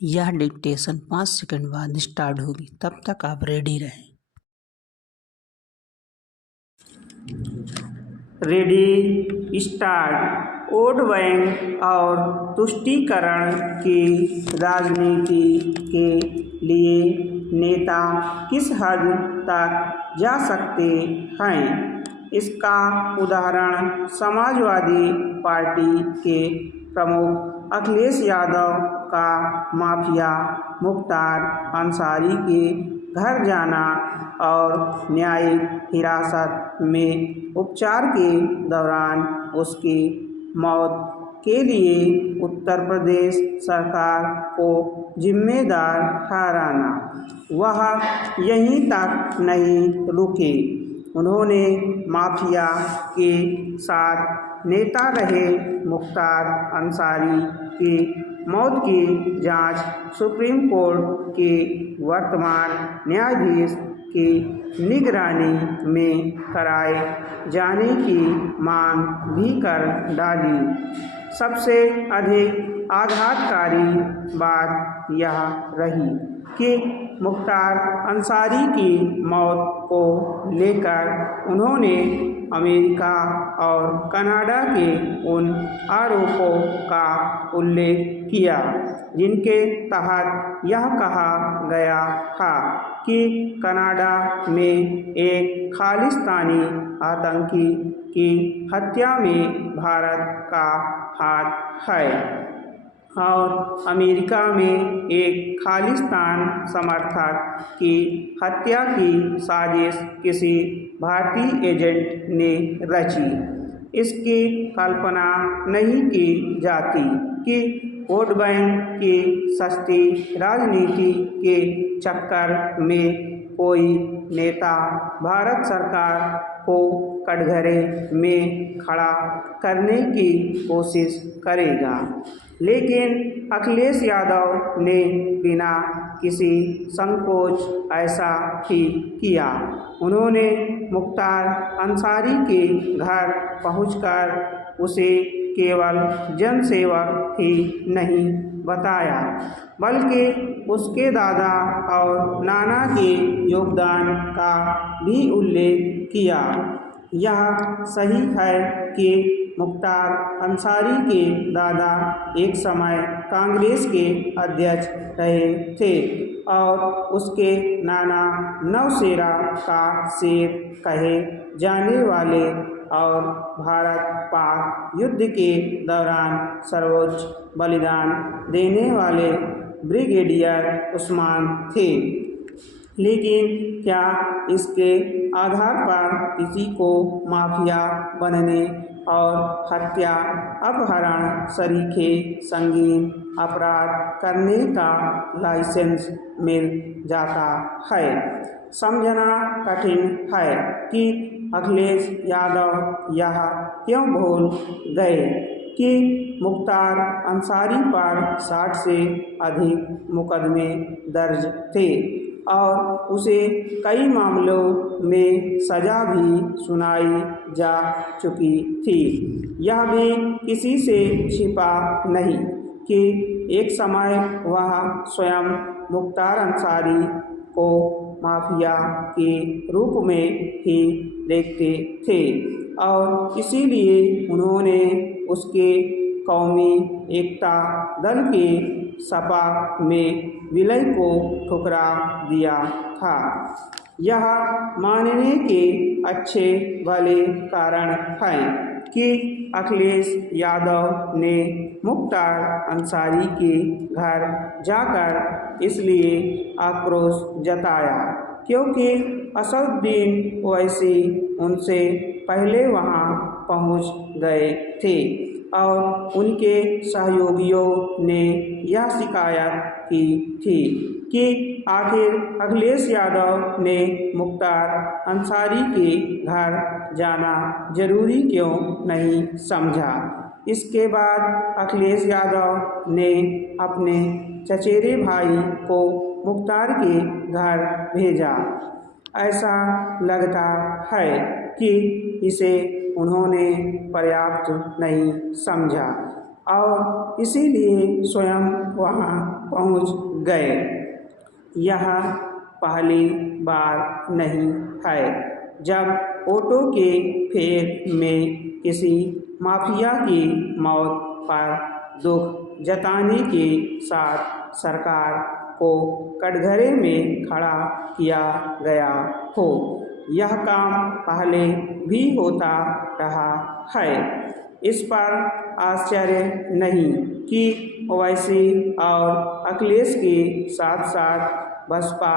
यह dictation 5 second बाद start होगी, तब तक आप रेडी रहें। Ready start. वोट बैंक और तुष्टीकरण की राजनीति के लिए नेता किस हद तक जा सकते हैं, इसका उदाहरण समाजवादी पार्टी के प्रमुख अखिलेश यादव का माफिया मुख्तार अंसारी के घर जाना और न्यायिक हिरासत में उपचार के दौरान उसकी मौत के लिए उत्तर प्रदेश सरकार को जिम्मेदार ठहराना। वह यहीं तक नहीं रुके, उन्होंने माफिया के साथ नेता रहे मुख्तार अंसारी की मौत की जांच सुप्रीम कोर्ट के वर्तमान न्यायाधीश की निगरानी में कराए जाने की मांग भी कर डाली। सबसे अधिक आघातकारी बात यह रही कि मुख्तार अंसारी की मौत को लेकर उन्होंने अमेरिका और कनाडा के उन आरोपों का उल्लेख किया जिनके तहत यह कहा गया था कि कनाडा में एक खालिस्तानी आतंकी की हत्या में भारत का हाथ है और अमेरिका में एक खालिस्तान समर्थक की हत्या की साजिश किसी भारतीय एजेंट ने रची। इसकी कल्पना नहीं की जाती कि वोट बैंक की सस्ती राजनीति के चक्कर में कोई नेता भारत सरकार को कटघरे में खड़ा करने की कोशिश करेगा, लेकिन अखिलेश यादव ने बिना किसी संकोच ऐसा ही किया। उन्होंने मुख्तार अंसारी के घर पहुंचकर उसे केवल जनसेवक ही नहीं बताया, बल्कि उसके दादा और नाना के योगदान का भी उल्लेख किया। यह सही है कि मुख्तार अंसारी के दादा एक समय कांग्रेस के अध्यक्ष रहे थे और उसके नाना नौशेरा का शेर कहे जाने वाले और भारत पाक युद्ध के दौरान सर्वोच्च बलिदान देने वाले ब्रिगेडियर उस्मान थे। लेकिन क्या इसके आधार पर किसी को माफिया बनने और हत्या अपहरण सरीखे संगीन अपराध करने का लाइसेंस मिल जाता है? समझना कठिन है कि अखिलेश यादव यह क्यों भूल गए कि मुख्तार अंसारी पर 60 से अधिक मुकदमे दर्ज थे और उसे कई मामलों में सज़ा भी सुनाई जा चुकी थी। यह भी किसी से छिपा नहीं कि एक समय वह स्वयं मुख्तार अंसारी को माफिया के रूप में ही देखते थे और इसीलिए उन्होंने उसके कौमी एकता दल के सपा में विलय को ठुकरा दिया था। यह मानने के अच्छे भले कारण हैं कि अखिलेश यादव ने मुख्तार अंसारी के घर जाकर इसलिए आक्रोश जताया क्योंकि असदुद्दीन ओवैसी उनसे पहले वहां पहुंच गए थे और उनके सहयोगियों ने यह शिकायत की थी कि आखिर अखिलेश यादव ने मुख्तार अंसारी के घर जाना जरूरी क्यों नहीं समझा। इसके बाद अखिलेश यादव ने अपने चचेरे भाई को मुख्तार के घर भेजा। ऐसा लगता है कि इसे उन्होंने पर्याप्त नहीं समझा और इसीलिए स्वयं वहां पहुंच गए। यह पहली बार नहीं है जब ऑटो के फेर में किसी माफिया की मौत पर दुख जताने के साथ सरकार को कटघरे में खड़ा किया गया हो। यह काम पहले भी होता रहा है। इस पर आश्चर्य नहीं कि ओवैसी और अखिलेश के साथ साथ बसपा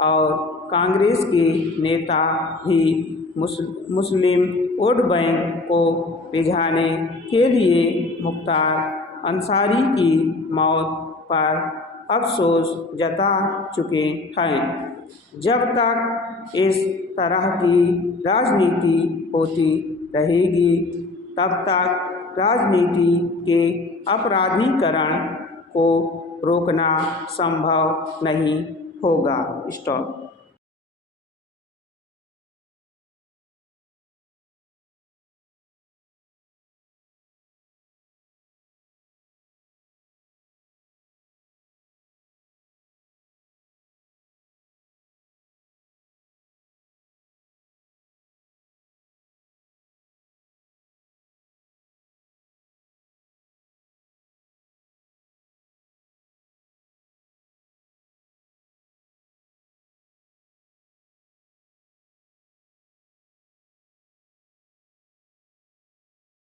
और कांग्रेस के नेता भी मुस्लिम वोट बैंक को रिझाने के लिए मुख्तार अंसारी की मौत पर अफसोस जता चुके हैं। जब तक इस तरह की राजनीति होती रहेगी तब तक राजनीति के अपराधीकरण को रोकना संभव नहीं होगा। स्टॉप।